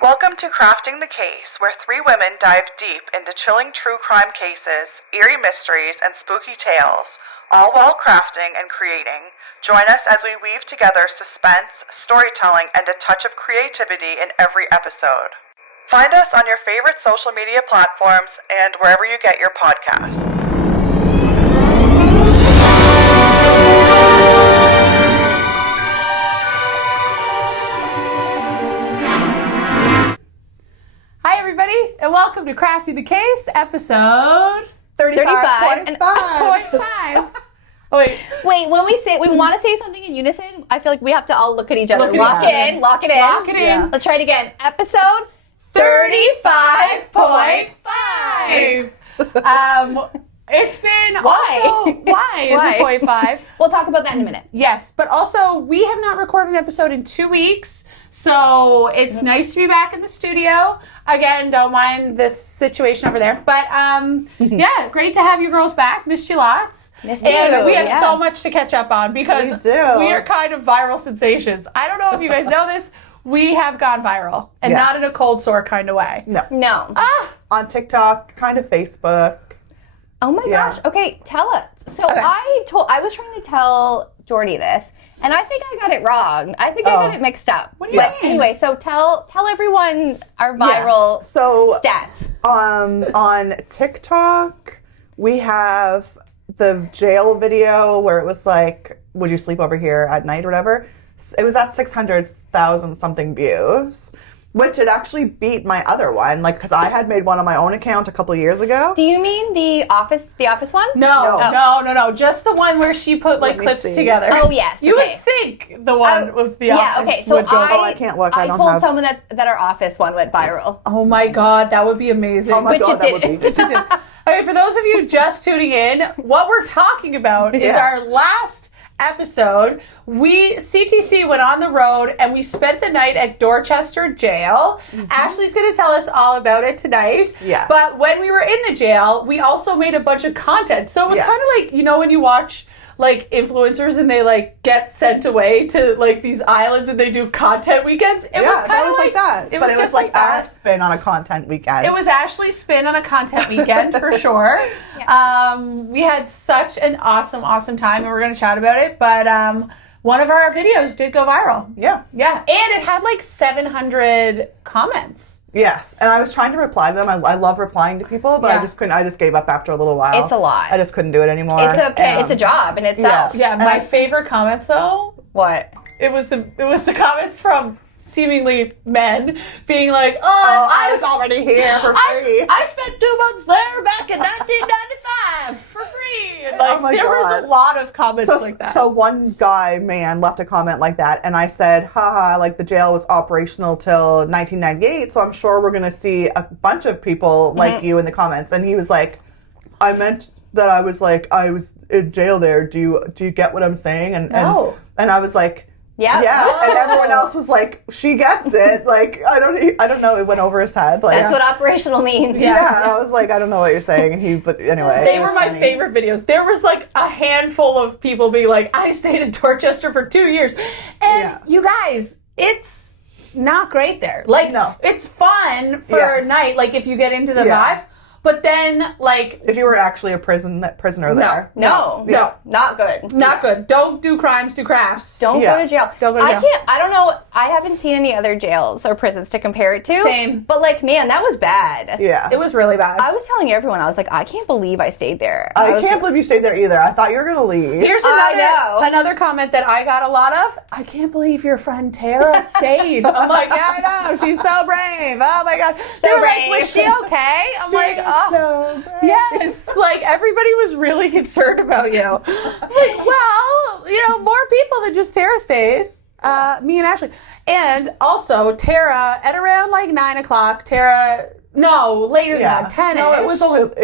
Welcome to Crafting the Case, where three women dive deep into chilling true crime cases, eerie mysteries, and spooky tales, all while crafting and creating. Join us as we weave together suspense, storytelling, and a touch of creativity in every episode. Find us on your favorite social media platforms and wherever you get your podcasts. Hi, everybody, and welcome to Crafting the Case, episode 35.5. Oh, wait. Wait, when we want to say something in unison, I feel like we have to all look at each other. Lock it in. Lock it in. Yeah. Let's try it again. Episode 35.5. It's been Why? also... Why is it 0.5? We'll talk about that in a minute. Yes, but also, we have not recorded an episode in 2 weeks, so it's nice to be back in the studio. Again, don't mind this situation over there. But, yeah, great to have you girls back. Missed you lots. Missed and you, we have yeah. so much to catch up on because we are kind of viral sensations. I don't know if you guys know this. We have gone viral, and not in a cold sore kind of way. No. On TikTok, kind of Facebook. Oh my gosh. Okay, tell us. So I was trying to tell Jordy this, and I think I got it wrong. I think I got it mixed up. What do you mean? Anyway, so tell everyone our viral stats. On TikTok, we have the jail video where it was like, would you sleep over here at night or whatever? It was at 600,000 something views, which it actually beat my other one, like, because I had made one on my own account a couple years ago. Do you mean the office one? No. Just the one where she put like clips together. Oh yes. You would think the one with the yeah, office okay, so would go. I can't look. I told someone that our office one went viral. Oh my god, that would be amazing. Oh my god, that would didn't. be. But you did. Okay, for those of you just tuning in, what we're talking about is our last episode. CTC went on the road and we spent the night at Dorchester Jail. Ashley's going to tell us all about it tonight. Yeah. But when we were in the jail, we also made a bunch of content. So it was kind of like, you know, when you watch like influencers and they like get sent away to like these islands and they do content weekends. It was kind of like that. It was like our spin on a content weekend. It was Ashley's spin on a content weekend for sure. We had such an awesome time and we're going to chat about it. But one of our videos did go viral. Yeah. Yeah. And it had like 700 comments. Yes. And I was trying to reply to them. I love replying to people, but I just couldn't. I just gave up after a little while. It's a lot. I just couldn't do it anymore. It's a job in itself. Yeah. My favorite comments though. What? It was the comments from seemingly men being like, I was already here for free. I spent 2 months there back in 1995 for free. And like, there was a lot of comments like that. So one man left a comment like that, and I said, haha, like the jail was operational till 1998, so I'm sure we're going to see a bunch of people like you in the comments. And he was like, I meant that I was in jail there. Do you get what I'm saying? And I was like, yeah, and everyone else was like, she gets it. Like, I don't know. It went over his head. Like, that's what operational means. Yeah, I was like, I don't know what you're saying. But anyway, they were my favorite videos. There was like a handful of people being like, I stayed in Dorchester for 2 years, and you guys, it's not great there. Like, it's fun for a night. Like, if you get into the vibes. But then, like... if you were actually a prisoner there. No. Not good. Not good. Don't do crimes, do crafts. Don't go to jail. Don't go to jail. I don't know. I haven't seen any other jails or prisons to compare it to. Same. But, like, man, that was bad. Yeah. It was really bad. I was telling everyone, I was like, I can't believe I stayed there. I can't believe you stayed there either. I thought you were going to leave. Here's another comment that I got a lot of. I can't believe your friend Tara stayed. I'm like, yeah, I know. She's so brave. Oh, my God. So brave. Like, was she okay? I'm like, so brave. Yes. Like, everybody was really concerned about you. Like, well, you know, more people than just Tara stayed. Me and Ashley. And also, Tara, at around like 9 o'clock, later than that, 10-ish. No, it was about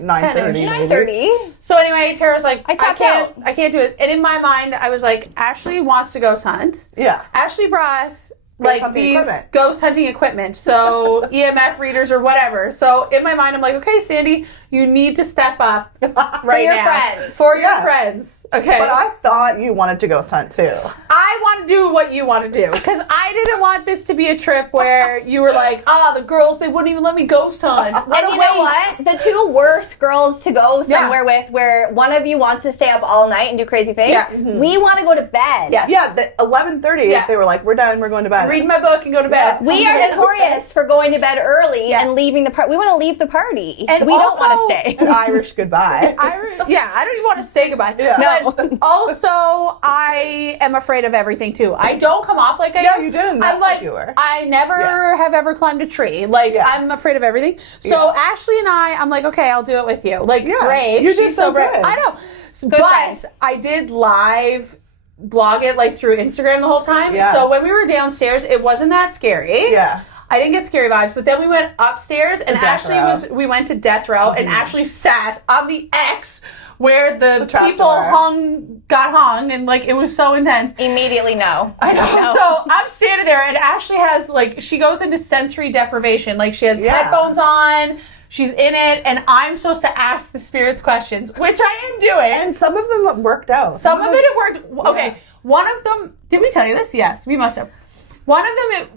9:30. 9:30. So anyway, Tara's like, I can't do it. And in my mind, I was like, Ashley wants to go hunt. Yeah. Ashley brought like these ghost hunting equipment. So EMF readers or whatever. So in my mind, I'm like, okay, Sandi, you need to step up right now. For your friends. Okay. But I thought you wanted to ghost hunt too. I want to do what you want to do. Because I didn't want this to be a trip where you were like, the girls, they wouldn't even let me ghost hunt. What and you know what? The two worst girls to go somewhere with, where one of you wants to stay up all night and do crazy things. Yeah. We want to go to bed. Yeah, the 11:30, they were like, we're done, we're going to bed. Read my book and go to bed. We are notorious for going to bed early and leaving the party. We want to leave the party. And we don't want to stay. An Irish goodbye. I don't even want to say goodbye. Yeah. But also, I am afraid of everything too. I don't come off like I am. Yeah, you didn't. I'm like, you were. I never have ever climbed a tree. Like, I'm afraid of everything. So Ashley and I'm like, okay, I'll do it with you. Like, brave. You did so brave. I know. But I did live blog it like through Instagram the whole time. Yeah. So when we were downstairs, it wasn't that scary. Yeah. I didn't get scary vibes, but then we went upstairs and we went to death row and Ashley sat on the X where the people got hung and like it was so intense. Immediately no. I know. So I'm standing there and Ashley has like, she goes into sensory deprivation. Like she has headphones on. She's in it, and I'm supposed to ask the spirits questions, which I am doing. And some of them worked out. Some of it worked. Okay, one of them, did we tell you this? Yes, we must have. One of them,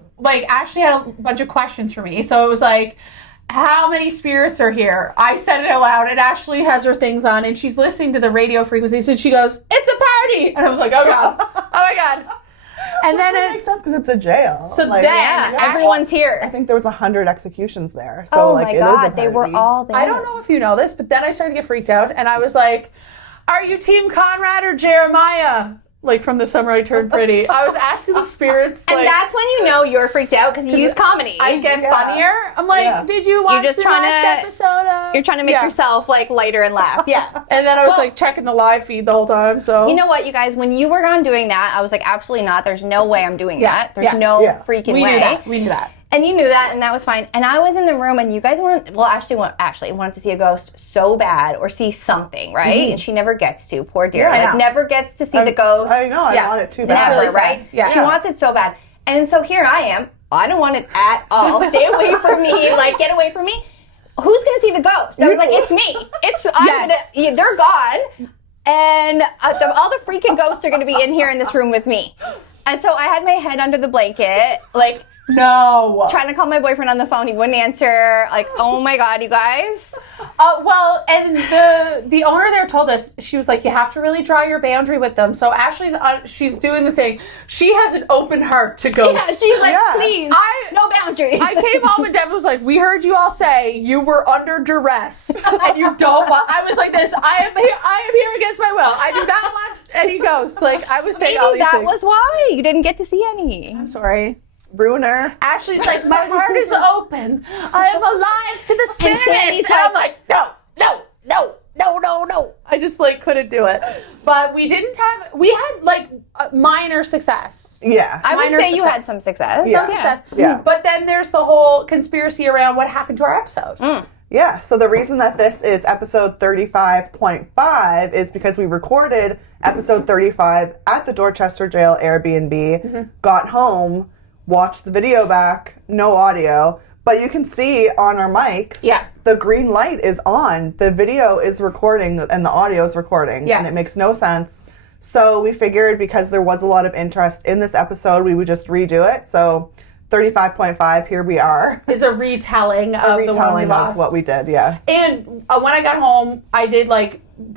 Ashley had a bunch of questions for me. So it was like, how many spirits are here? I said it out loud, and Ashley has her things on, and she's listening to the radio frequencies, and she goes, it's a party! And I was like, oh God. Oh my God. And then it makes sense because it's a jail. So like, then everyone's here. I think there was 100 executions there. So my God, they were all there. I don't know if you know this, but then I started to get freaked out, and I was like, "Are you Team Conrad or Jeremiah?" Like from The Summer I Turned Pretty. I was asking the spirits, and that's when you know you're freaked out because you use comedy. I get funnier. I'm like, did you watch the last episode of? You're trying to make yourself like lighter and laugh. Yeah. And then I was like checking the live feed the whole time. So you know what, you guys, when you were on doing that, I was like, absolutely not. There's no way I'm doing that. There's no freaking way. We knew that. And you knew that, and that was fine. And I was in the room, and you guys Ashley wanted to see a ghost so bad, or see something, right? Mm-hmm. And she never gets to, poor dear. Never gets to see the ghost. I know, I want it too bad. Never, right? Yeah. She wants it so bad. And so here I am. I don't want it at all. Stay away from me. Like, get away from me. Who's going to see the ghost? I was like, it's me. They're gone. And all the freaking ghosts are going to be in here in this room with me. And so I had my head under the blanket, like, no. trying to call my boyfriend on the phone. He wouldn't answer. Like, oh my God, you guys. Well, and the owner there told us, she was like, you have to really draw your boundary with them. So Ashley's she's doing the thing. She has an open heart to ghosts. Yeah, she's like, please, no boundaries. I came home and Devin was like, we heard you all say you were under duress and you don't want. I was like this. I am here against my will. I do not want any ghosts. Like I was saying all these things. Maybe that was why you didn't get to see any. I'm sorry. Ruiner. Ashley's like, my heart is open. I am alive to the spirits. And I'm like, no. I just like couldn't do it. But we had like minor success. Yeah. I would say you had some success. Some success. Yeah. But then there's the whole conspiracy around what happened to our episode. Mm. Yeah. So the reason that this is episode 35.5 is because we recorded episode 35 at the Dorchester Jail Airbnb, got home, watched the video back, no audio, but you can see on our mics, the green light is on. The video is recording and the audio is recording, and it makes no sense. So we figured because there was a lot of interest in this episode, we would just redo it. So 35.5, here we are. Is a retelling of the one we lost. Of what we did, yeah. And when I got home, I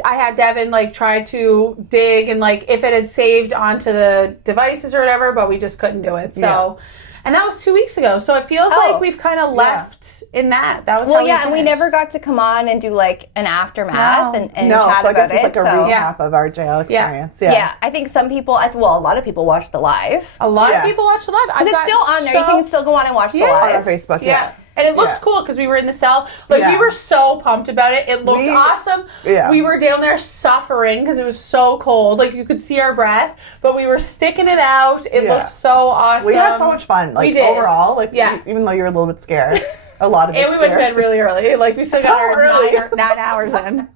had Devin try to dig and if it had saved onto the devices or whatever, but we just couldn't do it. So, and that was 2 weeks ago. So it feels like we've kind of left in that. That was and we never got to come on and do an aftermath and chat so I about guess it. It's like a recap of our jail experience. Yeah, I think some people, a lot of people watched the live. A lot of people watched the live. Because it's still on there. You can still go on and watch the live. On our Facebook, And it looks cool because we were in the cell. We were so pumped about it. It looked awesome. Yeah. We were down there suffering because it was so cold. You could see our breath, but we were sticking it out. It looked so awesome. We had so much fun. We did. Overall, even though you were a little bit scared. A lot of it. And we went to bed really early. We still got our 9 hours in.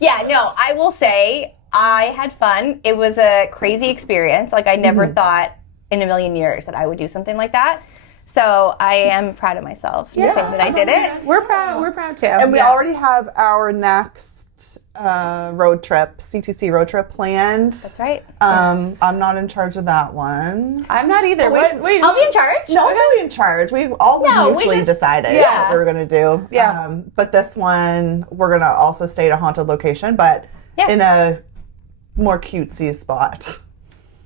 I will say I had fun. It was a crazy experience. I never thought in a million years that I would do something like that. So I am proud of myself to say that I did it. We're proud too. And we already have our next road trip, CTC road trip planned. That's right. I'm not in charge of that one. I'm not either. Wait, I'll be in charge. No one's really in charge. We all mutually decided what we were going to do. Yeah. But this one, we're going to also stay at a haunted location, but in a more cutesy spot.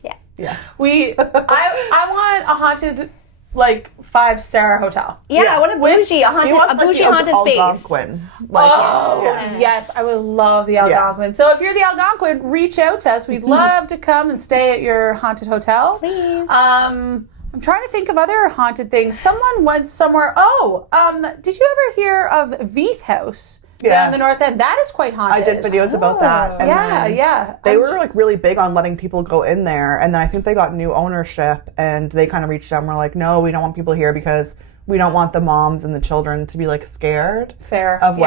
Yeah. Yeah. I want a haunted, like 5-star hotel. Yeah, I want a bougie haunted space. Algonquin. Yes, I would love the Algonquin. So if you're the Algonquin, reach out to us. We'd love to come and stay at your haunted hotel. Please. I'm trying to think of other haunted things. Someone went somewhere. Did you ever hear of Wreath House? Down the north end. That is quite haunted. I did videos about that. And yeah. They were like really big on letting people go in there. And then I think they got new ownership and they kind of reached out and were like, no, we don't want people here because we don't want the moms and the children to be like scared of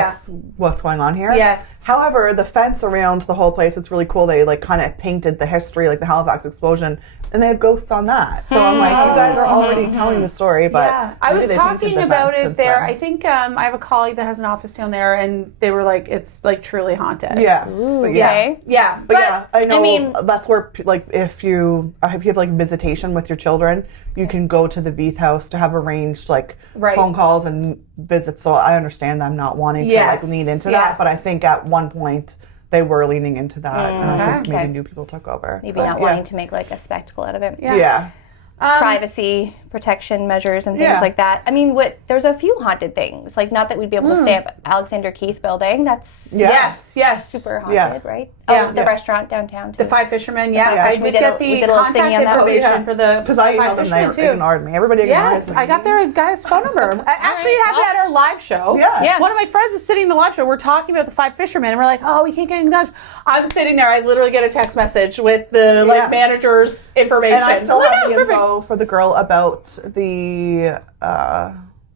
what's going on here. Yes. However, the fence around the whole place, it's really cool. They like kind of painted the history, like the Halifax explosion, and they have ghosts on that. So I'm like, you guys are already telling the story, but I was talking about it there. I think I have a colleague that has an office down there, and they were like, it's like truly haunted. Yeah. Okay. Yeah. But I know that's where like if you have like visitation with your children, you can go to the Wreath House to have arranged like phone calls and visits. So I understand them not wanting to like lean into that, but I think at one point they were leaning into that, and I think maybe new people took over. Maybe not wanting to make like a spectacle out of it. Yeah. Privacy protection measures and things like that. I mean, there's a few haunted things. Like, not that we'd be able to stay up at Alexander Keith building. That's yes, super haunted, right? Oh, the restaurant downtown too. The Five Fishermen. I did get the contact information for the because I emailed them. They ignored me. Everybody ignored me. I got their guy's phone number. Actually, it happened at our live show. Yeah. One of my friends is sitting in the live show. We're talking about the Five Fishermen, and we're like, oh, we can't get in touch. I'm sitting there. I literally get a text message with the manager's information. And I still have the info for the girl about the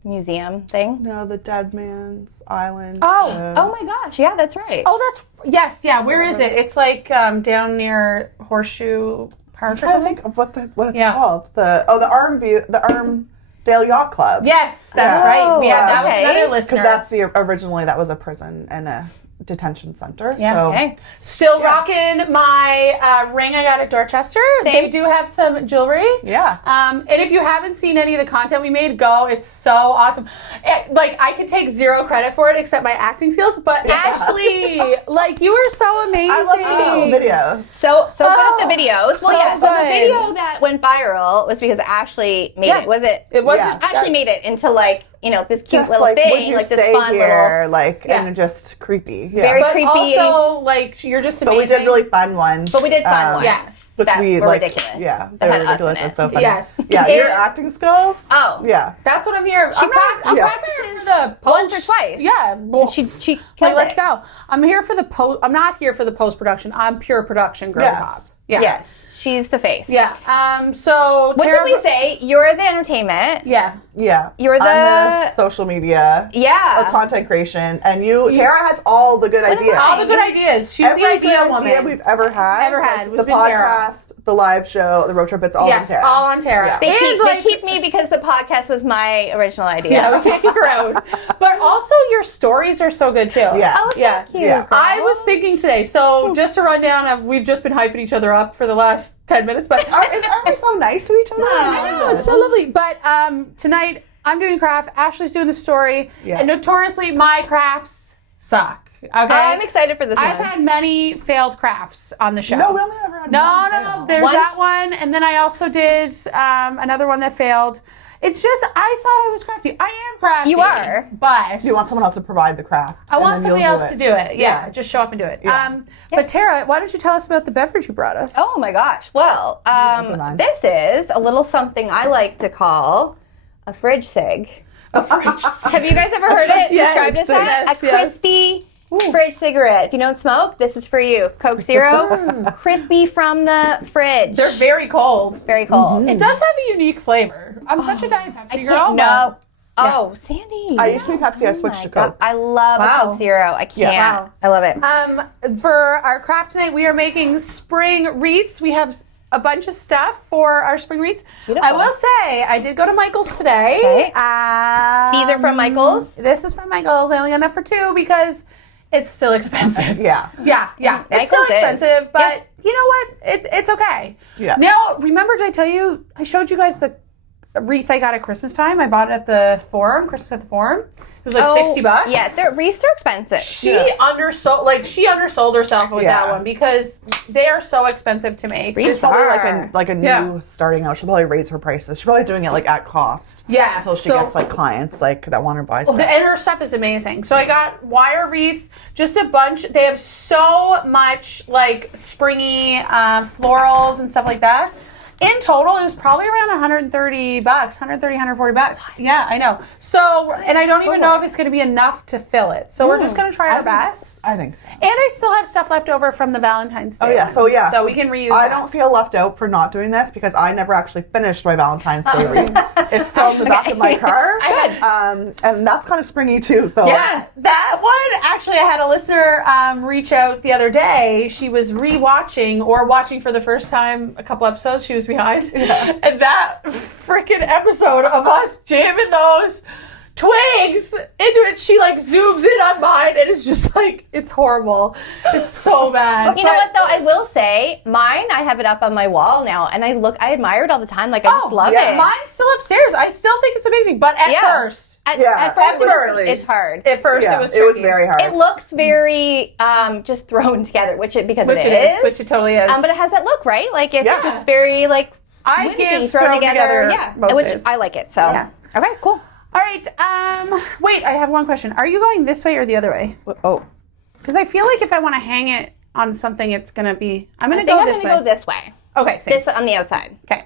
museum thing. No, the Dead Man's Island. Oh my gosh! Yeah, that's right. Oh, yes. Where is it? It's like down near Horseshoe Park or something. I think of what it's called. The Armdale Yacht Club. Yes, that's right. That was another listener. Because originally that was a prison and a detention center. Yeah. So. Still rocking my ring I got at Dorchester. Same. They do have some jewelry. Yeah. And if you haven't seen any of the content we made, go. It's so awesome. I could take zero credit for it except my acting skills. But Ashley, you were so amazing. I love the videos. So good at the videos. So So the video that went viral was because Ashley made it. Was it? It wasn't. Ashley made it into this cute Just little would thing, you like this stay fun here, little. and just creepy. Yeah. Very But creepy. also, you're just amazing. But we did really fun ones. But we did fun ones. Yes. Which that we were ridiculous. Yeah, That they were had us in ridiculous. it. It's so funny. Yes. Yeah, your acting skills. Oh. Yeah. That's what I'm here. I'm practicing for the once post. or twice. Yeah. And she killed let's it. go. I'm here for the post. I'm not here for the post production. I'm pure production girl Yes. pop. Yeah. Yes. She's the face. Yeah. So What did we say? You're the entertainment. Yeah. Yeah. You're I'm the social media. Yeah. Or content creation. And Tara has all the good ideas. All the good ideas. She's Every the idea good woman. idea we've ever had. was the been Tara. podcast, the live show, the road trip, it's all on Tara. all on Tara. Yeah. They keep me because the podcast was my original idea. Yeah, we can't kick her out. But also, your stories are so good too. Yeah. Oh, thank you. Yeah. I was thinking today. So just a rundown of we've just been hyping each other up for the last 10 minutes, but Aren't we so nice to each other? I know, it's so lovely. But tonight I'm doing craft. Ashley's doing the story. Yeah. And notoriously, my crafts suck. Okay. I'm excited for this I've one. had many failed crafts on the show. No, we only ever had No. one. There's One? that one, and then I also did another one that failed. It's just I thought I was crafty. I am crafty. You are. But You want someone else to provide the craft. I want somebody else to do it. Yeah, Yeah. just show up and do it. Yeah. But Tara, why don't you tell us about the beverage you brought us? Oh my gosh. Well, open mine. this is a little something I like to call a fridge cig. Have you guys ever heard it Yes, described as that? yes, A yes. crispy fridge cigarette. If you don't smoke, this is for you. Coke Zero, crispy from the fridge. They're very cold. very cold. It does have a unique flavor. I'm such a Diet Pepsi girl. No. Oh, Sandy. I used to be Pepsi, I switched to Coke. I love a Coke Zero. I can't. Wow. I love it. For our craft tonight, we are making spring wreaths. We have a bunch of stuff for our spring wreaths. Beautiful. I will say, I did go to Michael's today. Okay. These are from Michael's? This is from Michael's. I only got enough for 2 because it's still expensive. Yeah. Yeah. It's still Michael's expensive, but Yeah. you know what? It's okay. Yeah. Now, remember, did I tell you, I showed you guys the wreath I got at Christmas time? I bought it at the Forum, Christmas at the Forum. It was like $60. Yeah, their wreaths are expensive. She undersold herself with that one because they are so expensive to make. Wreaths Probably are. like a new starting out. She'll probably raise her prices. She's probably doing it like at cost. Yeah. Until she gets like clients like that want to buy stuff. And her stuff is amazing. So I got wire wreaths, just a bunch. They have so much like springy florals and stuff like that. In total, it was probably around $130, $140. Yeah, I know. So, and I don't even know if it's going to be enough to fill it. So we're just going to try our best. I think. And I still have stuff left over from the Valentine's Day. Oh yeah, one. So we can reuse I that. don't feel left out for not doing this because I never actually finished my Valentine's Day wreath. It's still in the back of my car. And that's kind of springy too. So Yeah, that one, actually, I had a listener reach out the other day. She was rewatching or watching for the first time a couple episodes she was behind. Yeah. And that freaking episode of us jamming those twigs into it, she like zooms in on mine and it's just like, it's horrible. It's so bad. You know what though? I will say, mine, I have it up on my wall now, and I admire it all the time. Like I just love it. Mine's still upstairs. I still think it's amazing, but at first. At Yeah, first, at first. it's hard. At first yeah, it was it was tricky. very hard. It looks very just thrown together, which it is. Which it totally is. But it has that look, right? Like it's Yeah. just very like I whimsy, give thrown thrown together. together most which days. I like it. So Yeah. okay, cool. All right. Wait, I have one question. Are you going this way or the other way? Oh, Because I feel like if I want to hang it on something, it's going to be... I'm going I to think go I'm this gonna way. go this way. Okay, same. This on the outside. Okay.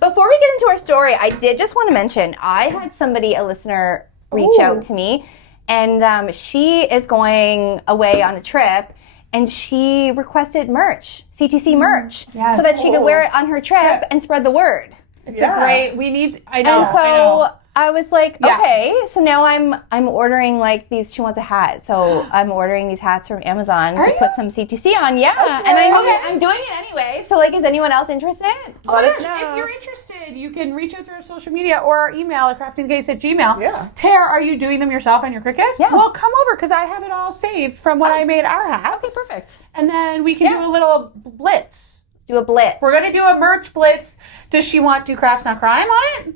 Before we get into our story, I did just want to mention I had a listener, reach out to me, and she is going away on a trip, and she requested merch, CTC merch, Yes. so that she could wear it on her trip and spread the word. It's a great... We need... I know. And so I know. I was like, Yeah. okay, so now I'm ordering like these. She wants a hat, so I'm ordering these hats from Amazon to put some CTC on. Yeah, and I'm doing it anyway. So like, is anyone else interested? Oh my gosh, if you're interested, you can reach out through our social media or our email at craftingcase@gmail. Yeah. Tara, are you doing them yourself on your Cricut? Yeah. Well, come over because I have it all saved from when I made our hats. Okay, perfect. And then we can do a little blitz. Do a blitz. We're going to do a merch blitz. Does she want Do Crafts Not Crime on it?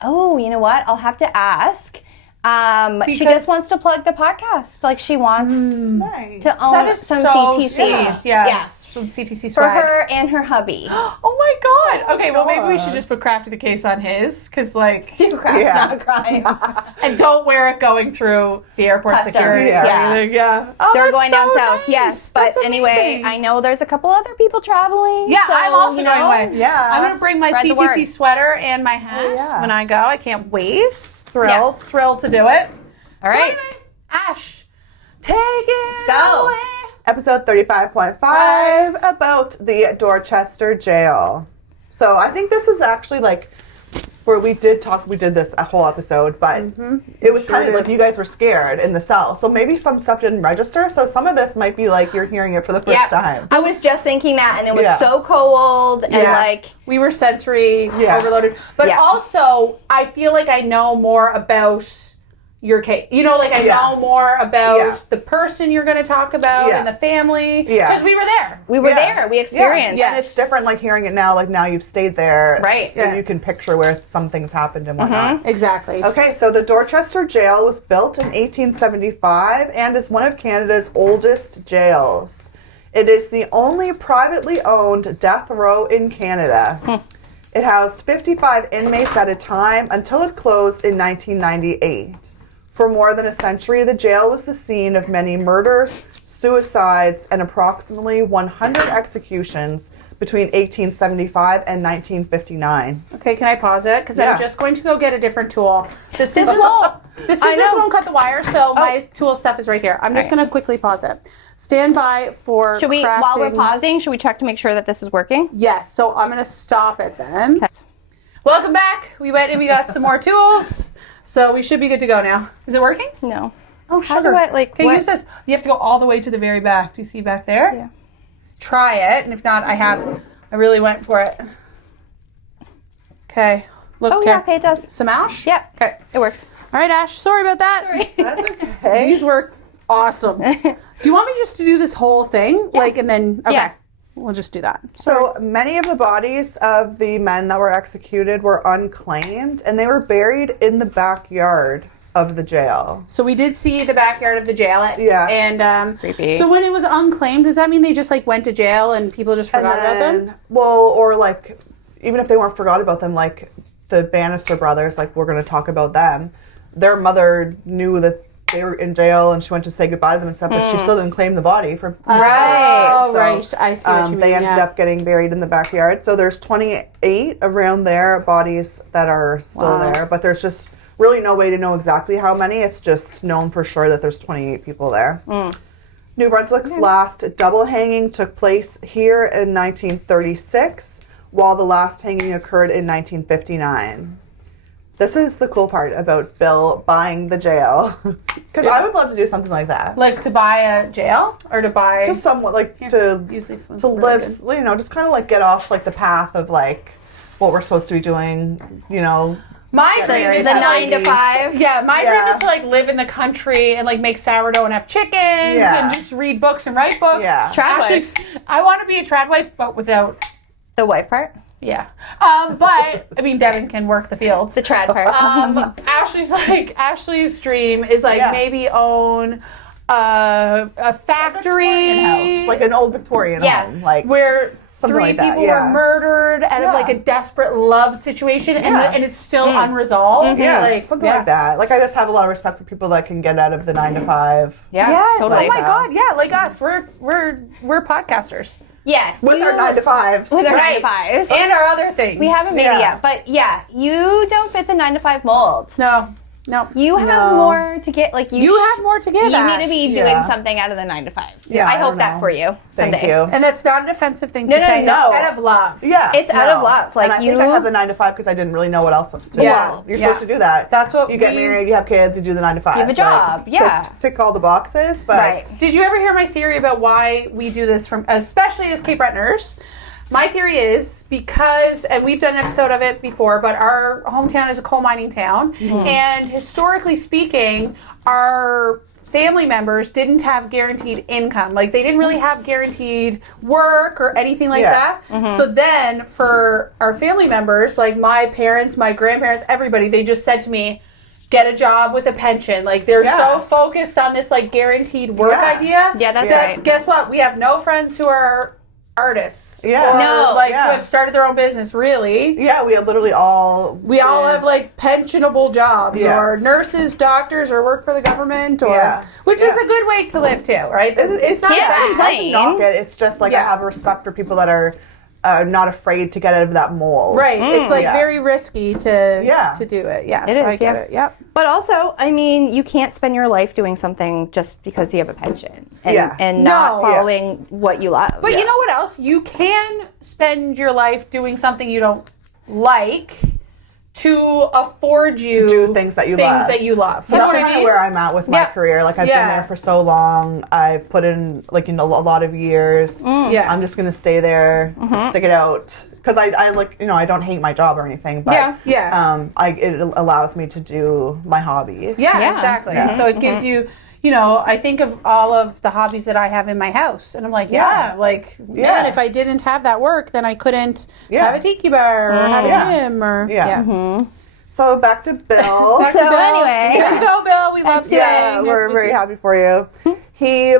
Oh, you know what? I'll have to ask. She Because- just wants to plug the podcast. Like she wants Nice. to own That is some so CTC. sweet. Yeah. Some CTC For swag. her and her hubby. Oh my god. Okay, well maybe we should just put Crafty the Case on his, because like, Do crafts Yeah. not crime. and don't wear it going through the airport Customs, security. yeah. Yeah. Oh, They're that's going down so south, nice. yes. But That's anyway, amazing. I know there's a couple other people traveling. Yeah, so, I'm also you going know, away. Yeah. I'm gonna bring my Spread the CTC word. sweater and my hat yeah. when I go. I can't wait. Thrilled to do it. All right. So anyway, Ash, take it go. away. Episode 35.5 about the Dorchester Jail. So I think this is actually like where we did this a whole episode, but it was kind of like you guys were scared in the cell. So maybe some stuff didn't register. So some of this might be like you're hearing it for the first time. I was just thinking that, and it was Yeah. so cold, and like, We were sensory Yeah. overloaded. But Yeah. also, I feel like I know more about your case. You know, like I know more about the person you're going to talk about and the family. Yeah. Because we were there. we were Yeah. there, we experienced. Yeah. And it's different like hearing it now, like now you've stayed there. Right. So you can picture where some things happened and whatnot. Exactly. Okay, so the Dorchester Jail was built in 1875 and is one of Canada's oldest jails. It is the only privately owned death row in Canada. It housed 55 inmates at a time until it closed in 1998. For more than a century, the jail was the scene of many murders, suicides, and approximately 100 executions between 1875 and 1959. Okay, can I pause it? Because Yeah. I'm just going to go get a different tool. The scissors won't cut the wire, so my tool stuff is right here. I'm just going to quickly pause it. Stand by for Should we, crafting. while we're pausing, should we check to make sure that this is working? Yes, so I'm going to stop it then. Welcome back. We went and we got some more tools, so we should be good to go now. Is it working? No. Oh, How sugar. do I, like, okay, what- use this. You have to go all the way to the very back. Do you see back there? Yeah. Try it, and if not, I have I really went for it. Okay. Look, Oh, yeah, okay, it does. Some ash? Yep. Okay. It works. All right, Ash. Sorry about that. Sorry. That's okay. These work awesome. Do you want me just to do this whole thing? Yeah. And then, okay. Yeah. We'll just do that. So many of the bodies of the men that were executed were unclaimed, and they were buried in the backyard of the jail. So we did see the backyard of the jail. Yeah. And Creepy. so when it was unclaimed, does that mean they just went to jail and people just forgot about them? Well, or even if they weren't forgot about them, like the Bannister brothers, we're going to talk about them. Their mother knew that they were in jail, and she went to say goodbye to them and stuff, but she still didn't claim the body for Right. Oh, So, right. I see what you mean. They ended up getting buried in the backyard. So there's 28 around there bodies that are still there, but there's just really no way to know exactly how many. It's just known for sure that there's 28 people there. New Brunswick's last double hanging took place here in 1936, while the last hanging occurred in 1959. This is the cool part about Bill buying the jail. Because I would love to do something like that. Like to buy a jail or to buy Just somewhat to usually this one's to really live, good. just kind of get off the path of what we're supposed to be doing, My Get dream married, is The have 9 to babies. 5. Yeah, my Yeah. dream is to live in the country and make sourdough and have chickens Yeah. and just read books and write books. Yeah. Trad Ashley's, I want to be a trad wife, but without. The wife part? Yeah. But I mean, Devin can work the fields. The trad part. Ashley's dream is maybe own a factory house, like an old Victorian Yeah. home, where something three like that, people yeah. were murdered out of Yeah. a desperate love situation, Yeah. and it's still unresolved. yeah, something yeah. like that. I just have a lot of respect for people that can get out of the 9 to 5. Yeah. Yes. Totally. Oh my God. Yeah. Like us. We're podcasters. Yes. With our 9 to 5s. With our 9 to Right. 5s. And our other things. We haven't made it yet. But yeah, you don't fit the 9 to 5 mold. No. You have more to get, You have more to give. You need to be doing Yeah. something out of the 9 to 5. Yeah, I I hope don't that know. for you Thank someday. you. And that's not an offensive thing No, to no, say. no. It's out of love. Yeah. It's out of love. And I think I have the 9 to 5 because I didn't really know what else to do. Yeah. You're Yeah. supposed to do that. That's what you get we- married, you have kids, you do the 9 to 5. You have a job, yeah. Tick all the boxes, but Right. Did you ever hear my theory about why we do this especially as Cape Bretoners? My theory is because, and we've done an episode of it before, but our hometown is a coal mining town. And historically speaking, our family members didn't have guaranteed income. They didn't really have guaranteed work or anything like Yeah. that. So then for our family members, my parents, my grandparents, everybody, they just said to me, get a job with a pension. They're Yeah. so focused on this guaranteed work Yeah. idea. Yeah, that's that, right. Guess what? We have no friends who are artists. Yeah. Or No. who Yeah. have started their own business, really. yeah, we literally all We all have pensionable jobs Yeah. or nurses, doctors, or work for the government, or Yeah. which is Yeah. a good way to live too, right? It's not yeah, bad. complain. knock it. It's just I Yeah. have respect for people that are not afraid to get out of that mold. Right. It's Yeah. very risky to Yeah. do it. Yeah. It so is, I get yeah. it. Yep. But also, you can't spend your life doing something just because you have a pension and, Yeah. and not No. following what you love. But you know what else? You can spend your life doing something you don't like to afford you do things that you love. that you love. So You know that's what I kind of mean? where I'm at with my Yeah. career. I've Yeah. been there for so long. I've put in a lot of years. Yeah. I'm just gonna stay there, stick it out. Because I don't hate my job or anything, but Yeah. Yeah. it allows me to do my hobby. Yeah, Yeah. exactly. Yeah. So it gives you, I think of all of the hobbies that I have in my house, and I'm like, Yeah. man, if I didn't have that work, then I couldn't Yeah. have a tiki bar or have a Yeah. gym or Yeah. So back to Bill. Back to So Bill. anyway. Here you go, Bill. We love Yeah, saying we're very happy for you. He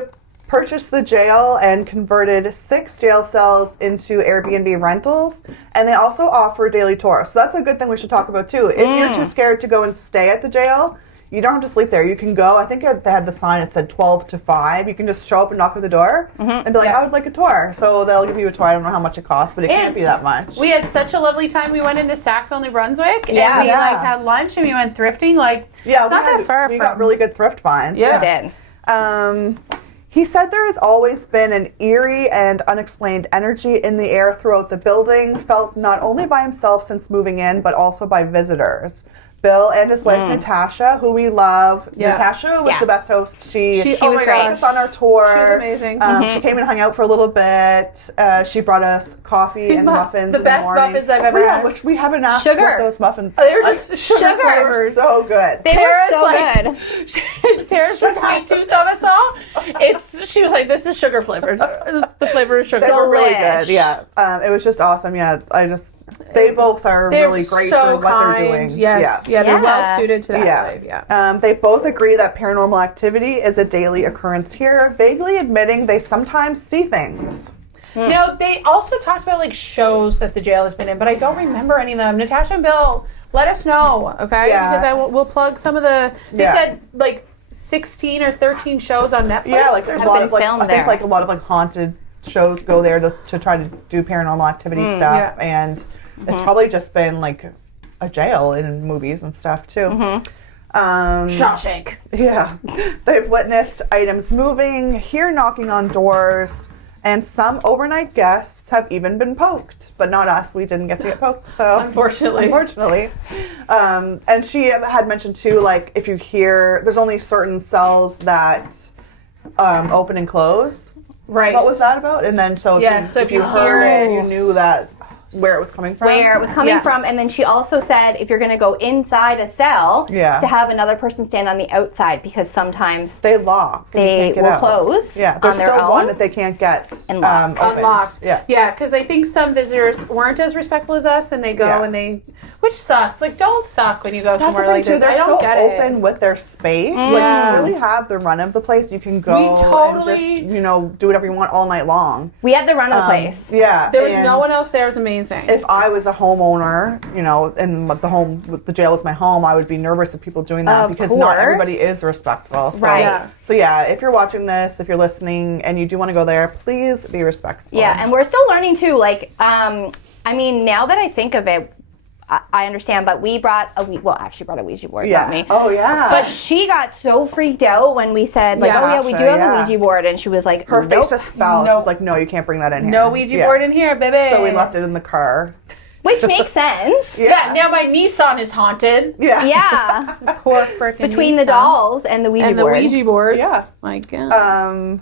purchased the jail and converted 6 jail cells into Airbnb rentals, and they also offer daily tours. So that's a good thing we should talk about too. If you're too scared to go and stay at the jail, you don't have to sleep there. You can go. I think they had the sign that said 12 to 5. You can just show up and knock at the door and be like, Yeah. I would like a tour. So they'll give you a tour. I don't know how much it costs, but it can't be that much. We had such a lovely time. We went into Sackville, New Brunswick, Yeah. and we Yeah. had lunch and we went thrifting. Yeah, it's not that far we from. got really good thrift finds. Yeah. I did. He said there has always been an eerie and unexplained energy in the air throughout the building, felt not only by himself since moving in, but also by visitors. Bill and his wife Natasha, who we love. Natasha was the best host. She was great. us on our tour. She's amazing. She came and hung out for a little bit. She brought us coffee and muffins. The best muffins I've ever had. Which we haven't asked Sugar. what those muffins. They were just sugar flavored. So good. They were so good. Tara's the sweet tooth of us all. She was like, "This is sugar flavored. The flavor is sugar." They were really Delish. good. Yeah, it was just awesome. Yeah, they both are They're really great so for what kind. they're doing. Yes, yeah, they're well suited to that life. Yeah. They both agree that paranormal activity is a daily occurrence here, vaguely admitting they sometimes see things. No, they also talked about like shows that the jail has been in, but I don't remember any of them. Natasha and Bill, let us know, okay? Yeah. Because we'll plug some of the. They said like 16 or 13 shows on Netflix. Yeah, like or a something. lot of like filmed I think there. like a lot of like haunted shows go there to try to do paranormal activity stuff, and it's probably just been like a jail in movies and stuff too. Shawshank. Yeah, they've witnessed items moving, hear knocking on doors, and some overnight guests have even been poked, but not us. We didn't get to get poked, so Unfortunately. And she had mentioned too, like if you hear, there's only certain cells that open and close. Right. What was that about? And then so if you heard it, you knew that where it was coming from. Where it was coming from, and then she also said if you're going to go inside a cell, to have another person stand on the outside because sometimes they lock. And you they can't get will out. close. Yeah, there's on their still own. one that they can't get Unlocked. opened. Unlocked. Yeah, because I think some visitors weren't as respectful as us, and they go and they, which sucks. Like, don't suck when you go That's somewhere the thing like too. this. They're I don't so get open it. with their space. Yeah. Like you really have the run of the place. You can go We totally- and just, do whatever you want all night long. We had the run of the place. Yeah. There was and no one else there. It was amazing. If I was a homeowner, and the jail was my home, I would be nervous of people doing that Of because not course. everybody is respectful. So, Right. So yeah, if you're watching this, if you're listening, and you do want to go there, please be respectful. Yeah, and we're still learning too. Like, I mean, now that I think of it, I understand. But we brought she brought a Ouija board. Yeah. Not me. Oh yeah. But she got so freaked out when we said, like, we do have a Ouija board. And she was like, her nope. face just fell. She was like, no, you can't bring that in here. no Ouija board in here, baby. So we left it in the car. Which makes sense. Yeah, now my Nissan is haunted. Yeah. Yeah. Poor freaking Between Nissan. the dolls and the Ouija and the board. Ouija boards. Yeah. My God.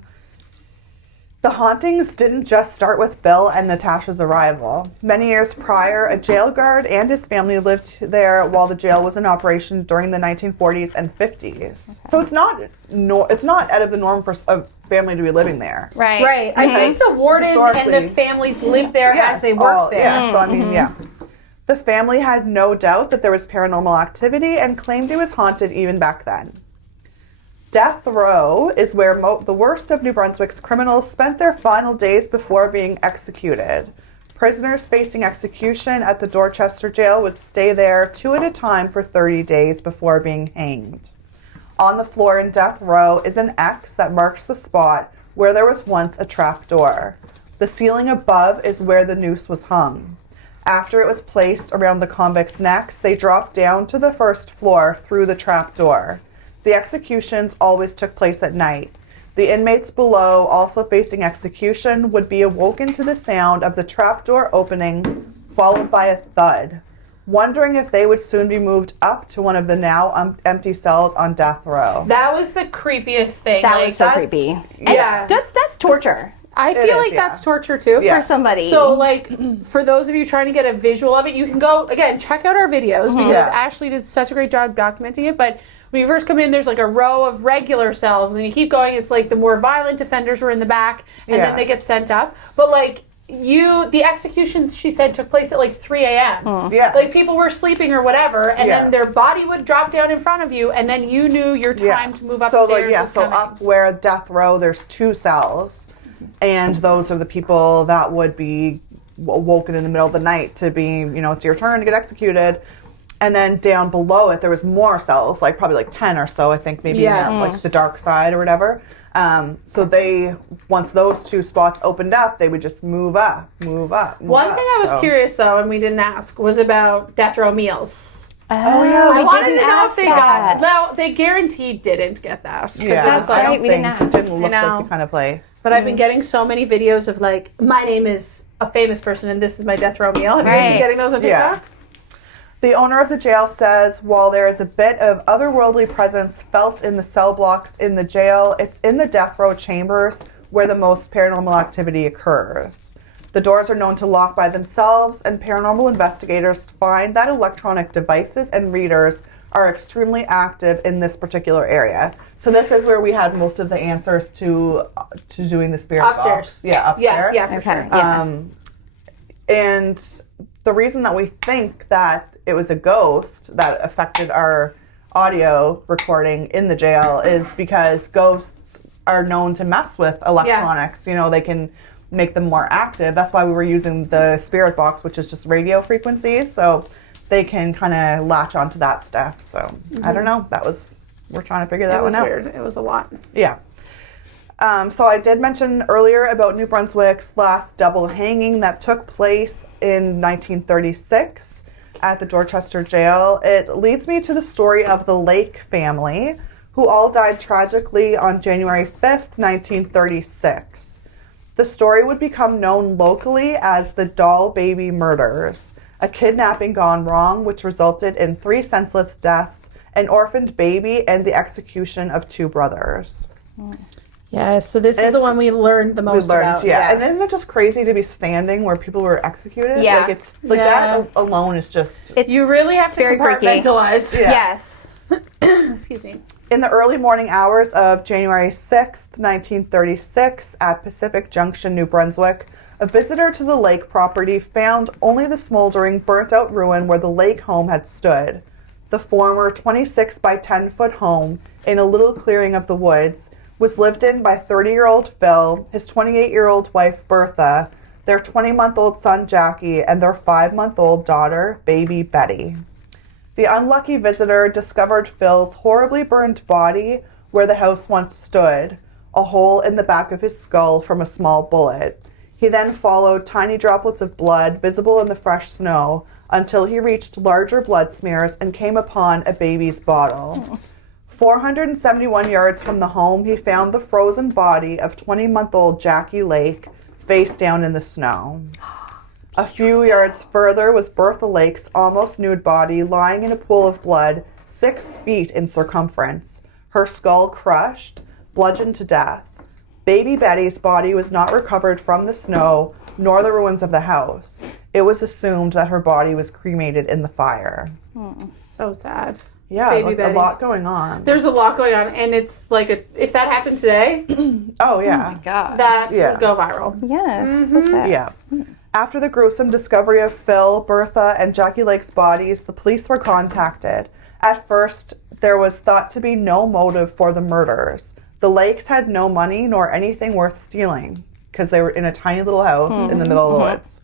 The hauntings didn't just start with Bill and Natasha's arrival. Many years prior, a jail guard and his family lived there while the jail was in operation during the 1940s and 50s. Okay. So it's not out of the norm for a family to be living there. Right. Right. I think the warden and the families lived there as they worked there. Yeah, so I mean, The family had no doubt that there was paranormal activity and claimed it was haunted even back then. Death Row is where the worst of New Brunswick's criminals spent their final days before being executed. Prisoners facing execution at the Dorchester Jail would stay there 2 at a time for 30 days before being hanged. On the floor in Death Row is an X that marks the spot where there was once a trap door. The ceiling above is where the noose was hung. After it was placed around the convicts' necks, they dropped down to the first floor through the trap door. The executions always took place at night. The inmates below, also facing execution, would be awoken to the sound of the trapdoor opening, followed by a thud, wondering if they would soon be moved up to one of the now empty cells on Death Row. That was the creepiest thing. That was so creepy. Yeah. That's torture. I feel like that's torture too. For somebody. So, like, for those of you trying to get a visual of it, you can go, again, check out our videos because Ashley did such a great job documenting it. But when you first come in, there's like a row of regular cells, and then you keep going, it's like the more violent offenders are in the back, and then they get sent up. But, like, the executions, she said, took place at like 3 a.m. Yeah. Like, people were sleeping or whatever, and then their body would drop down in front of you, and then you knew your time to move upstairs was so coming. up where Death Row, there's 2 cells, and those are the people that would be woken in the middle of the night to be, it's your turn to get executed. And then down below it, there was more cells, like probably like 10 or so, I think, maybe like the dark side or whatever. So once those 2 spots opened up, they would just move up. One thing I was curious, though, and we didn't ask, was about death row meals. Oh, yeah. I wanted to know if they got. No, they guaranteed didn't get that. Yeah, it was like, I don't we didn't think ask. it didn't look like the kind of place. But I've been getting so many videos of like, my name is a famous person and this is my death row meal. Have you guys been getting those on TikTok? The owner of the jail says, while there is a bit of otherworldly presence felt in the cell blocks in the jail, it's in the death row chambers where the most paranormal activity occurs. The doors are known to lock by themselves, and paranormal investigators find that electronic devices and readers are extremely active in this particular area. So this is where we had most of the answers to doing the spirit Upstairs. box. Yeah, upstairs. Yeah, for sure. Yeah. And the reason that we think that it was a ghost that affected our audio recording in the jail is because ghosts are known to mess with electronics. You know, they can make them more active. That's why we were using the spirit box, which is just radio frequencies. So they can kind of latch onto that stuff. So I don't know. We're trying to figure that one out. It was weird. It was a lot. Yeah. So I did mention earlier about New Brunswick's last double hanging that took place in 1936 at the Dorchester Jail. It leads me to the story of the Lake family, who all died tragically on January 5th, 1936. The story would become known locally as the Doll Baby Murders, a kidnapping gone wrong which resulted in 3 senseless deaths, an orphaned baby, and the execution of 2 brothers. Yeah, so this is the one we learned the most about. Yeah. And isn't it just crazy to be standing where people were executed? Yeah. Like, it's like that alone is just... You really have to very freaky. compartmentalize. Yeah. Yes. Excuse me. In the early morning hours of January 6th, 1936, at Pacific Junction, New Brunswick, a visitor to the lake property found only the smoldering, burnt-out ruin where the lake home had stood. The former 26 by 10-foot home in a little clearing of the woods was lived in by 30-year-old Phil, his 28-year-old wife Bertha, their 20-month-old son Jackie, and their 5-month-old daughter, baby Betty. The unlucky visitor discovered Phil's horribly burned body where the house once stood, a hole in the back of his skull from a small bullet. He then followed tiny droplets of blood visible in the fresh snow until he reached larger blood smears and came upon a baby's bottle. 471 yards from the home, he found the frozen body of 20-month-old Jackie Lake face down in the snow. A few yards further was Bertha Lake's almost nude body lying in a pool of blood 6 feet in circumference, her skull crushed, bludgeoned to death. Baby Betty's body was not recovered from the snow nor the ruins of the house. It was assumed that her body was cremated in the fire. So sad. Yeah, Baby like Betty. a lot going on. There's a lot going on, and it's like if that happened today, Oh, yeah. God. that would go viral. Yes. So sad. Yeah. After the gruesome discovery of Phil, Bertha, and Jackie Lake's bodies, the police were contacted. At first, there was thought to be no motive for the murders. The Lakes had no money nor anything worth stealing because they were in a tiny little house in the middle of the woods.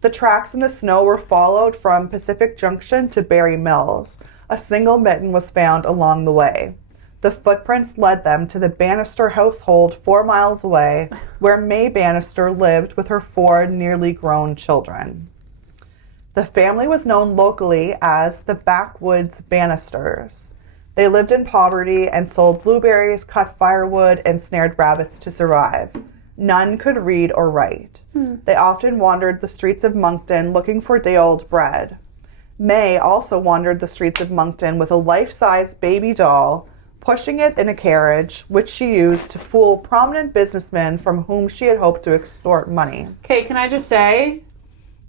The tracks in the snow were followed from Pacific Junction to Barry Mills. A single mitten was found along the way. The footprints led them to the Bannister household 4 miles away, where May Bannister lived with her 4 nearly grown children. The family was known locally as the Backwoods Bannisters. They lived in poverty and sold blueberries, cut firewood, and snared rabbits to survive. None could read or write. They often wandered the streets of Moncton looking for day-old bread. May also wandered the streets of Moncton with a life-size baby doll, pushing it in a carriage, which she used to fool prominent businessmen from whom she had hoped to extort money. Okay, can I just say,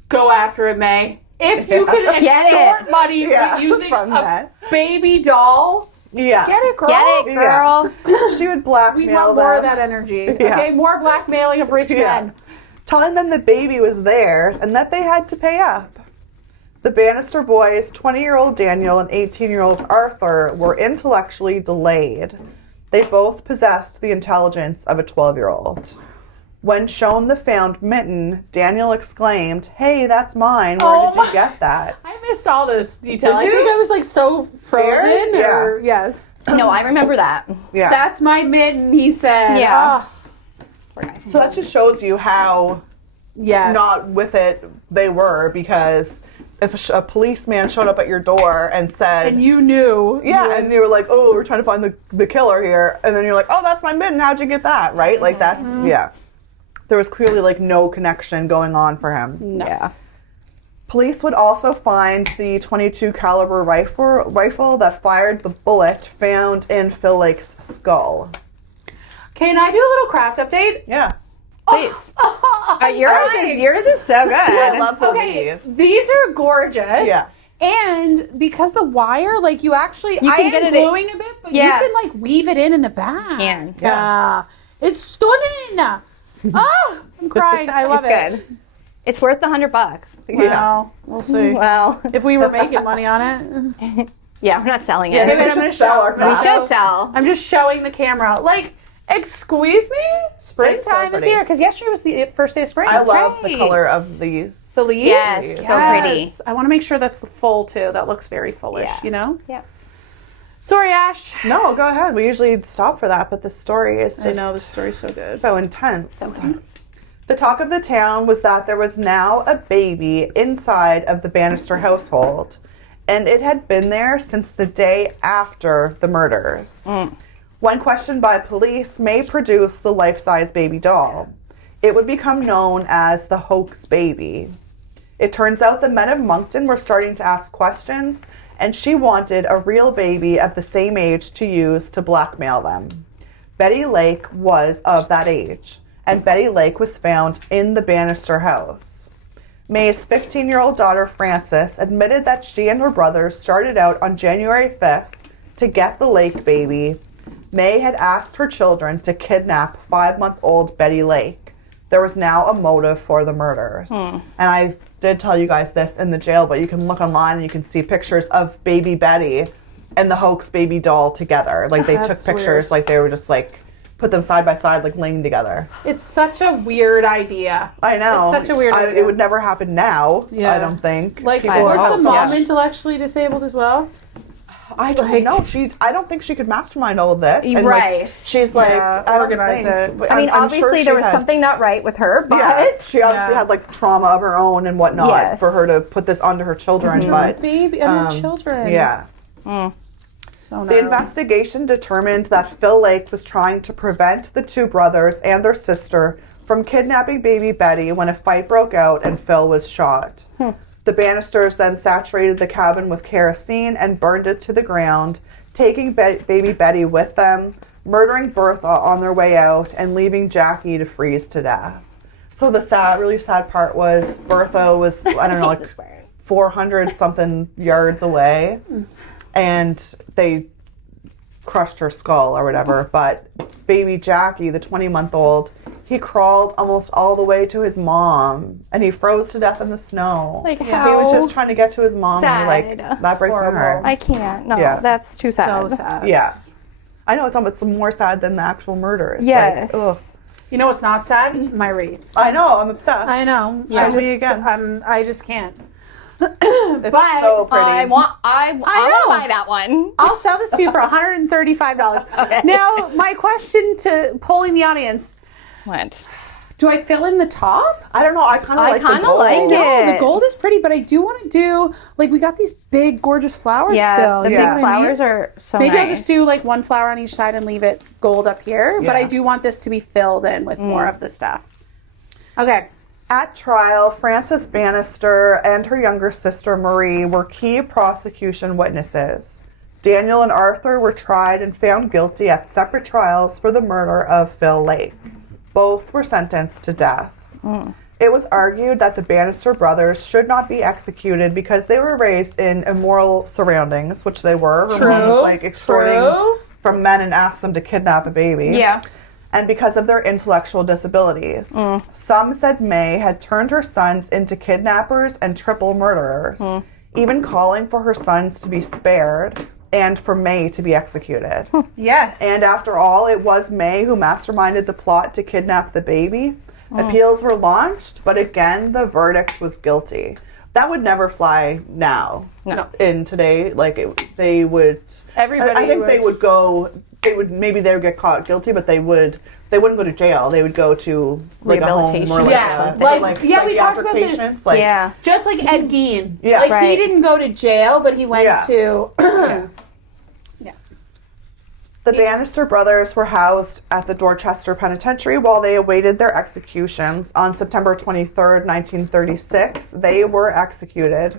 go after it, May. If you can extort money using from a that. baby doll, Yeah. get it, girl. Get it, girl. She would blackmail We want them. more of that energy. Yeah. Okay, more blackmailing of rich men. Telling them the baby was theirs and that they had to pay up. The Bannister boys, 20-year-old Daniel and 18-year-old Arthur, were intellectually delayed. They both possessed the intelligence of a 12-year-old. When shown the found mitten, Daniel exclaimed, "Hey, that's mine. Where did you get that?" I missed all this detail. Did I you? think I was like so frozen. Scared? Or, yes. No, I remember that. Yeah. That's my mitten, he said. Yeah. Oh, So that just shows you how yes. not with it they were, because if a policeman showed up at your door and said, And you knew. and they were like, "Oh, we're trying to find the killer here," and then you're like, "Oh, that's my mitten. How'd you get that?" Right? Like that. Yeah. There was clearly like no connection going on for him. No. Yeah. Police would also find the .22 caliber rifle that fired the bullet found in Phil Lake's skull. Can I do a little craft update? Yeah. Please. Yours is so good. I love the Okay, leaves. these are gorgeous. Yeah. And because the wire, like you actually, You can I get am it- gluing a bit, but Yeah. you can like weave it in the back. Can. Yeah. It's stunning. Oh, I'm crying. I love It's it. good. It's worth the $100. Well, we'll see. Well, If we were making money on it. yeah, we're not selling it. Okay, we but I'm should going to sell show. our I'm gonna craft. We show- should sell. I'm just showing the camera. Like, excuse me? Springtime is pretty. here. Because yesterday was the first day of spring. I love the right. color of these. the leaves. Yes, so pretty. I want to make sure that's full too. That looks very fullish, Yeah. you know? Yeah. Sorry, Ash. No, go ahead. We usually stop for that, but the story is just I know, this story's so good. so intense. The talk of the town was that there was now a baby inside of the Bannister household, and it had been there since the day after the murders. When questioned by police, May produced the life-size baby doll. It would become known as the hoax baby. It turns out the men of Moncton were starting to ask questions, and she wanted a real baby of the same age to use to blackmail them. Betty Lake was of that age, and Betty Lake was found in the Bannister house. May's 15-year-old daughter, Frances, admitted that she and her brothers started out on January 5th to get the Lake baby. May had asked her children to kidnap 5-month-old Betty Lake. There was now a motive for the murders. And I did tell you guys this in the jail, but you can look online and you can see pictures of baby Betty and the hoax baby doll together. Like, they took That's pictures, weird. like they were just like, put them side by side, like laying together. It's such a weird idea. I know. It's such a weird idea. It would never happen now, Yeah. I don't think. Like, People was are- the mom Yeah. intellectually disabled as well? I don't know. I don't think she could mastermind all of this. And, Right. Like, she's like, Yeah, I don't organize think- it. but I mean, I'm obviously sure there she was had- something not right with her, but Yeah, she obviously Yeah. had like trauma of her own and whatnot Yes. for her to put this onto her children. But Baby and her children. yeah, So the investigation determined that Phil Lake was trying to prevent the two brothers and their sister from kidnapping baby Betty when a fight broke out and Phil was shot. The Bannisters then saturated the cabin with kerosene and burned it to the ground, taking baby Betty with them, murdering Bertha on their way out, and leaving Jackie to freeze to death. So the really sad part was Bertha was, I don't know, like 400 something yards away, and they crushed her skull or whatever. But baby Jackie, the 20-month-old, he crawled almost all the way to his mom, and he froze to death in the snow. Like, He how was just trying to get to his mom. And sad. like, that breaks my horrible. heart. I can't. No, Yeah. that's too sad. So sad. Yeah. I know, it's more sad than the actual murder. It's Yes. like, ugh. You know what's not sad? My wreath. I know, I'm obsessed. I know. Yeah, me again. I just can't. It's But so pretty. I want know. to buy that one. I'll sell this to you for $135. Okay. Now, my question to polling the audience, What? do I fill in the top? I don't know. I kind of I like the kinda gold. like it. No, the gold is pretty, but I do want to do, like, we got these big, gorgeous flowers still. the you big know what I mean? flowers are so Maybe nice. I'll just do, like, one flower on each side and leave it gold up here. But I Yeah. do want this to be filled in with more of the stuff. Okay. At trial, Frances Bannister and her younger sister Marie were key prosecution witnesses. Daniel and Arthur were tried and found guilty at separate trials for the murder of Phil Lake. Both were sentenced to death. It was argued that the Bannister brothers should not be executed because they were raised in immoral surroundings, which they were. Her mom was like extorting True. from men and asked them to kidnap a baby. Yeah. And because of their intellectual disabilities. Some said May had turned her sons into kidnappers and triple murderers, even calling for her sons to be spared and for May to be executed. Yes. And after all, it was May who masterminded the plot to kidnap the baby. Appeals were launched, but again, the verdict was guilty. That would never fly now. No. In today, like they would. Everybody I think they was- would go. They would maybe they would get caught guilty, but they wouldn't go to jail. They would go to like a home Rehabilitation. or like Yeah. something. Like, yeah, we talked about this. patients, Like, Yeah. Just like Ed Gein. Yeah. Like, he Right. didn't go to jail, but he went Yeah. to... yeah. Yeah. The Bannister brothers were housed at the Dorchester Penitentiary while they awaited their executions. On September 23rd, 1936, they were executed.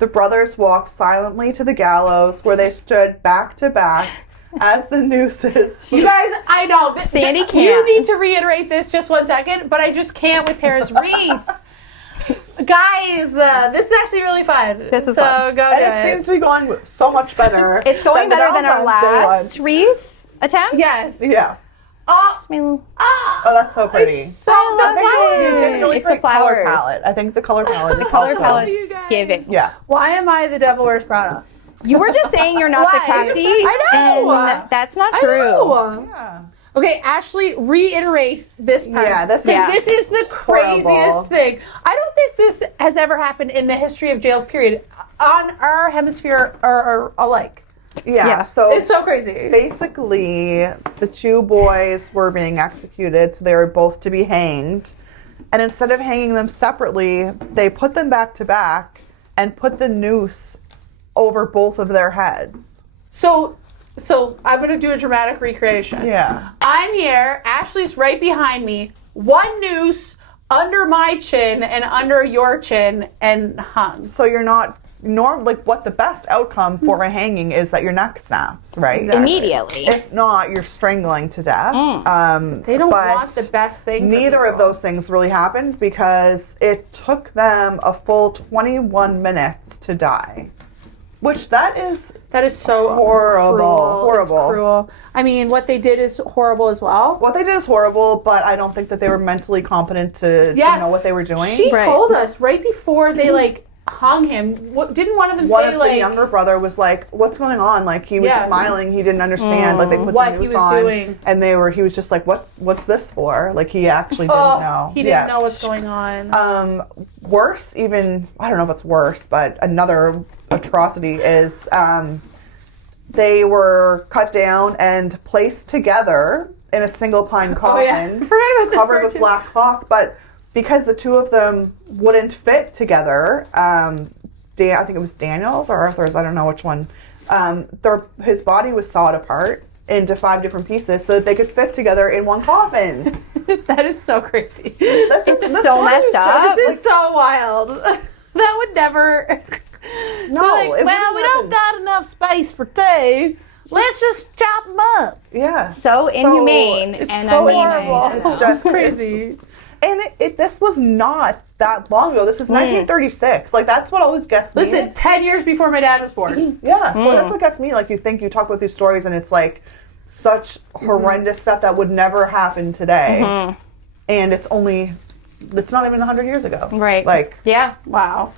The brothers walked silently to the gallows where they stood back to back as the nooses. You guys, I know. Sandi You can't. need to reiterate this just 1 second, but I just can't with Tara's wreath. Guys, this is actually really fun. This is so fun. go And do it it. seems to be going so much better. It's going the better than our Valentine's Day last wreath attempt. Yes. one. Yeah. Oh, I mean, Oh, that's so pretty. it's so love the it. flowers. You did really It's great the flowers. color palette. I think the color palette the is color also- palette's You guys. giving. Yeah. Why am I the devil wears Prada? You were just saying you're not the Why? crafty. I know. And that's not I true. know. Yeah. Okay, Ashley, reiterate this part. Yeah, this is- This is the craziest horrible. thing. I don't think this has ever happened in the history of jails, period, on our hemisphere or alike. Yeah. So It's so crazy. basically, the two boys were being executed, so they were both to be hanged. And instead of hanging them separately, they put them back to back and put the noose over both of their heads. So I'm going to do a dramatic recreation. Yeah. I'm here. Ashley's right behind me. One noose under my chin and under your chin and hung. So you're not like what the best outcome for a hanging is that your neck snaps, right? Exactly. Immediately. If not, you're strangling to death. They don't But want the best thing for Neither of people. those things really happened because it took them a full 21 minutes to die. Which that is so horrible. cruel. Horrible. It's cruel. I mean, what they did is horrible as well. what they did is horrible, but I don't think that they were mentally competent to know what they were doing. She Right. told us right before they hung him. Didn't one of them One say of the younger brother was like, "What's going on?" Like he was Yeah. smiling, he didn't understand. Like they put What the he noose was on, doing. and he was just like, "What's this for?" Like he actually didn't know. He didn't know what's going on. Worse, even I don't know if it's worse, but another atrocity is they were cut down and placed together in a single pine coffin, yeah. I forgot about this covered part with too. black cloth. But because the two of them wouldn't fit together, I think it was Daniel's or Arthur's, I don't know which one. His body was sawed apart into 5 different pieces so that they could fit together in one coffin. That is so crazy. This so story messed is up. just, This is so wild. That would never. No, Like, it well, wouldn't we don't happen. got enough space for two. Let's just chop them up. Yeah. So inhumane it's and so unmeaning. horrible. It's just Crazy. And this was not that long ago. This is 1936. Like, that's what always gets me. Listen, 10 years before my dad was born. Yeah, so that's what gets me. Like, you talk about these stories, and it's like such horrendous stuff that would never happen today. And it's not even 100 years ago. Right. Like, Yeah. Wow.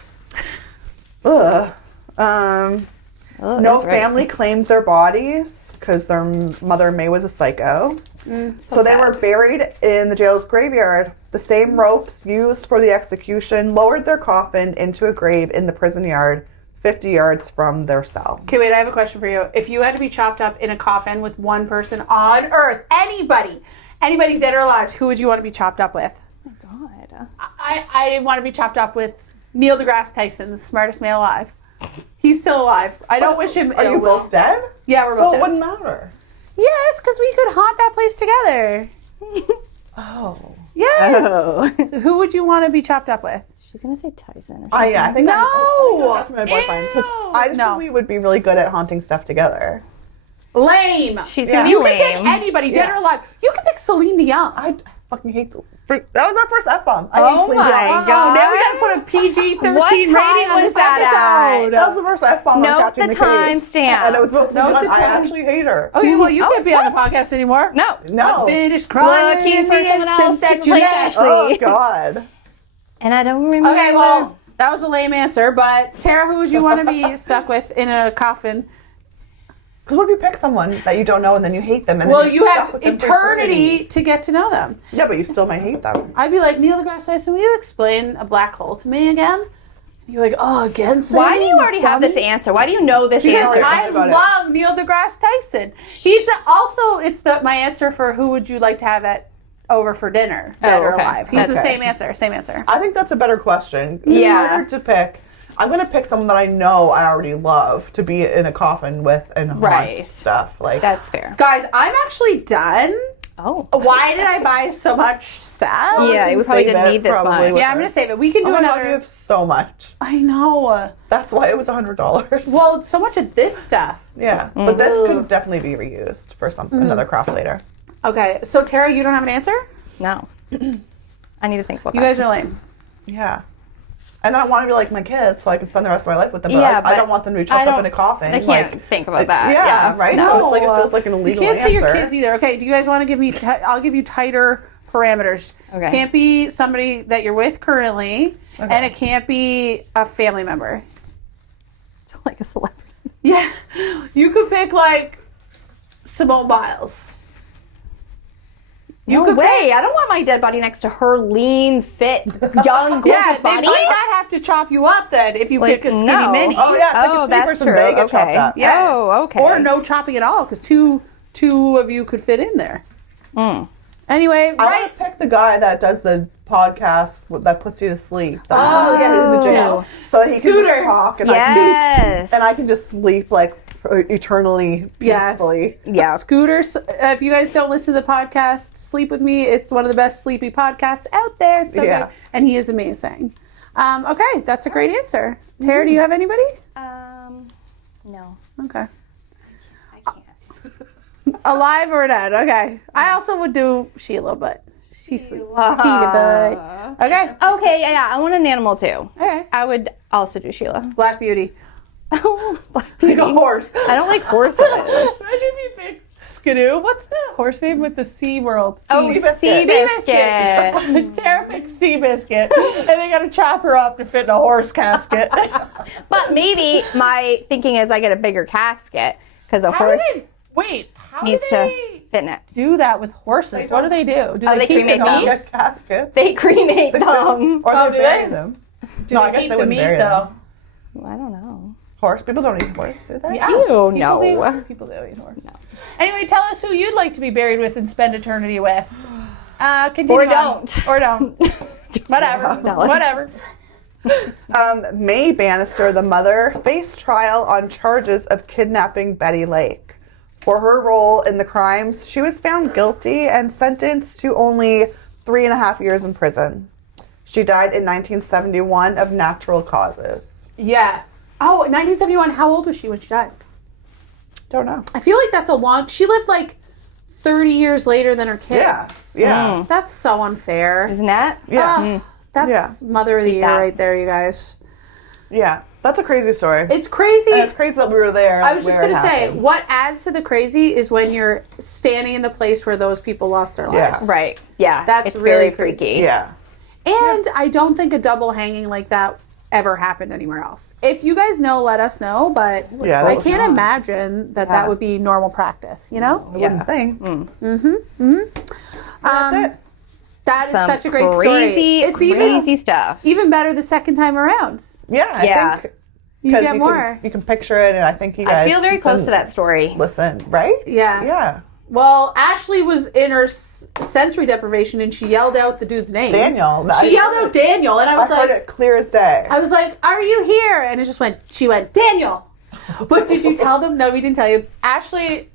ugh. Oh, No that's right. family claimed their bodies because their mother, May, was a psycho. So they were buried in the jail's graveyard. The same ropes used for the execution lowered their coffin into a grave in the prison yard, 50 yards from their cell. Okay, wait, I have a question for you. If you had to be chopped up in a coffin with one person on earth, anybody dead or alive, who would you want to be chopped up with? God. I want to be chopped up with Neil deGrasse Tyson, the smartest man alive. He's still alive. I don't wish him Are ill you will. both dead? Yeah, we're So both it dead. wouldn't matter. Yes, because we could haunt that place together. Oh. Yes. Who would you want to be chopped up with? She's going to say Tyson or something. Yeah, I think No! that's my boyfriend. 'Cause I just No. think we would be really good at haunting stuff together. Lame. She's Yeah. going to You be can lame. pick anybody, dead Yeah. or alive. You can pick Celine Dion. I fucking hate. That was our first F-bomb. I hate Oh Celine my Dion. God. Now we got to put a PG-13 What rating time on was this that episode. That was the first F-bomb Note I'm catching the the case. timestamp. And it was supposed to Note be the on. I time. actually hate her. Okay, well, you Oh, can't be on the podcast anymore. No. No. Finished crying Looking for someone else to since you replace left. Ashley. Oh, God. And I don't remember. Okay, well, that was a lame answer, but Tara, who would you want to be stuck with in a coffin? Because what if you pick someone that you don't know and then you hate them? And Well, then you you're have stuck with them for eternity to get to know them. Yeah, but you still might hate them. I'd be like, Neil deGrasse Tyson, will you explain a black hole to me again? You're like, oh, again, Why do Sandy, you already have dummy?" this answer? Why do you know this Because answer? I Think about it. love Neil deGrasse Tyson. He's also, my answer for who would you like to have over for dinner, dead or okay. alive. He's the Okay. same answer. I think that's a better question. It's Yeah. harder to pick. I'm going to pick someone that I know I already love to be in a coffin with and haunt stuff. Like That's fair. Guys, I'm actually done. Oh. Why did I buy so much stuff? Yeah, we probably didn't need this much. Yeah, I'm going to save it. We can do another. You have so much. I know. That's why it was $100. Well, so much of this stuff. Yeah, but this could definitely be reused for another craft later. Okay, so Tara, you don't have an answer? No. I need to think about You that. guys are lame. Yeah. And I want to be like my kids so I can spend the rest of my life with them. But Yeah, I don't want them to be chopped up in a coffin. I can't think about that. Yeah, right? No, So it's like, it feels like an illegal you can't say your answer. kids either. Okay, do you guys want to give me, I'll give you tighter parameters. Okay. Can't be somebody that you're with currently, and it can't be a family member. It's like a celebrity. Yeah. You could pick like Simone Biles. No way. I don't want my dead body next to her lean, fit, young, gorgeous Yeah, they body. might not have to chop you up then if you Like, pick a skinny no. mini. Oh, yeah. Like Oh, a skinny that's person, true. they get Okay. chopped up. Yeah. Oh, okay. Or no chopping at all, because two of you could fit in there. Anyway, I right? want to pick the guy that does the podcast that puts you to sleep. That Oh, yeah. in the jail. So that he can Scooter. just talk and Yes. I can just sleep like eternally peacefully. Yeah. Scooters, if you guys don't listen to the podcast, Sleep With Me, it's one of the best sleepy podcasts out there. It's so Yeah. good. And he is amazing. Okay, that's a great answer. Tara, do you have anybody? No. Okay. I can't. Alive or dead? Okay. I also would do Sheila, but she sleeps. Sheila, but. Okay. Okay, yeah, I want an animal too. Okay. I would also do Sheila. Black Beauty. Black Like a horse. I don't like horses. Imagine if you picked Skidoo. What's the horse name with the Sea World? Seabiscuit. Tara picked Seabiscuit, and they got to chop her up to fit in a horse casket. But maybe my thinking is I get a bigger casket because a How horse do they? Wait. How needs do to they fit in it. do that with horses? What do they do? Do they keep cremate the them? meat? Get caskets. They cremate them. Or Oh, they do bury they? them. Do No, I they guess keep they the wouldn't meat bury them. though? I don't know. Horse? People don't eat horse, do they? Yeah. Ew, People no. do. People do eat horse. No. Anyway, tell us who you'd like to be buried with and spend eternity with. Continue Or on. don't. Or don't. Whatever. Tell us. Whatever. May Bannister, the mother, faced trial on charges of kidnapping Betty Lake. For her role in the crimes, she was found guilty and sentenced to only 3.5 years in prison. She died in 1971 of natural causes. Yeah. Oh, 1971. How old was she when she died? Don't know. I feel like that's a long. She lived like 30 years later than her kids. Yeah. That's so unfair. Isn't that? Yeah. That's Mother of the Year that. right there, you guys. Yeah. That's a crazy story. It's crazy. And it's crazy that we were there. I was just where going it to say, happened. what adds to the crazy is when you're standing in the place where those people lost their Yeah. lives. Right. Yeah. That's it's really very crazy. freaky. Yeah. And I don't think a double hanging like that ever happened anywhere else. If you guys know, let us know. But Yeah, I that was can't not. imagine that that would be normal practice, you know? I wouldn't think. That's it. That is Some such a great crazy, story. It's crazy stuff. even better the second time around. Yeah. I think You 'cause get more. You can picture it, and I think you guys I feel very close to that story. Listen, right? Yeah. Yeah. Well, Ashley was in her sensory deprivation and she yelled out the dude's name. Daniel. She yelled out Daniel, and I I was heard like, it clear as day. I was like, "Are you here?" And it just went. She went, "Daniel." But did you tell them? No, we didn't tell you. Ashley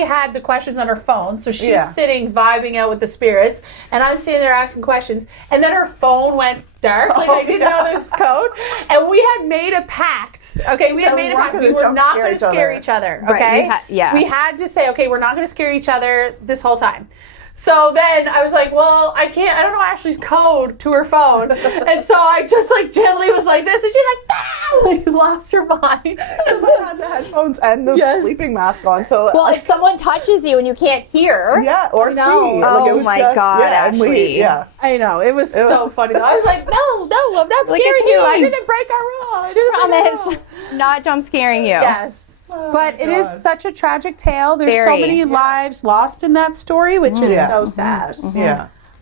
had the questions on her phone, so she's Yeah. sitting vibing out with the spirits, and I'm sitting there asking questions, and then her phone went dark. Like I didn't know this code, and we had made a pact. Okay, we had That made a we're pact. not We gonna were jump not scare going to each scare other. each other. Right, Okay, yeah. we had to say, okay, we're not going to scare each other this whole time. So then I was like, well, I don't know Ashley's code to her phone. And so I just like gently was like this, and she's like, ah! Like lost her mind. I had the headphones and the Yes. sleeping mask on, so Well, if someone touches you and you can't hear, yeah, or No. see. Oh Like, it was my just, God, yeah, and Ashley. yeah. I know, it was so funny. I was like, no, I'm not Like, scaring it's you. I me. didn't break our rule. I didn't break our promise, rule. not jump scaring you. Yes, but it is God. such a tragic tale. There's so Very. many lives lost in that story, which is Yeah. so sad. Yeah.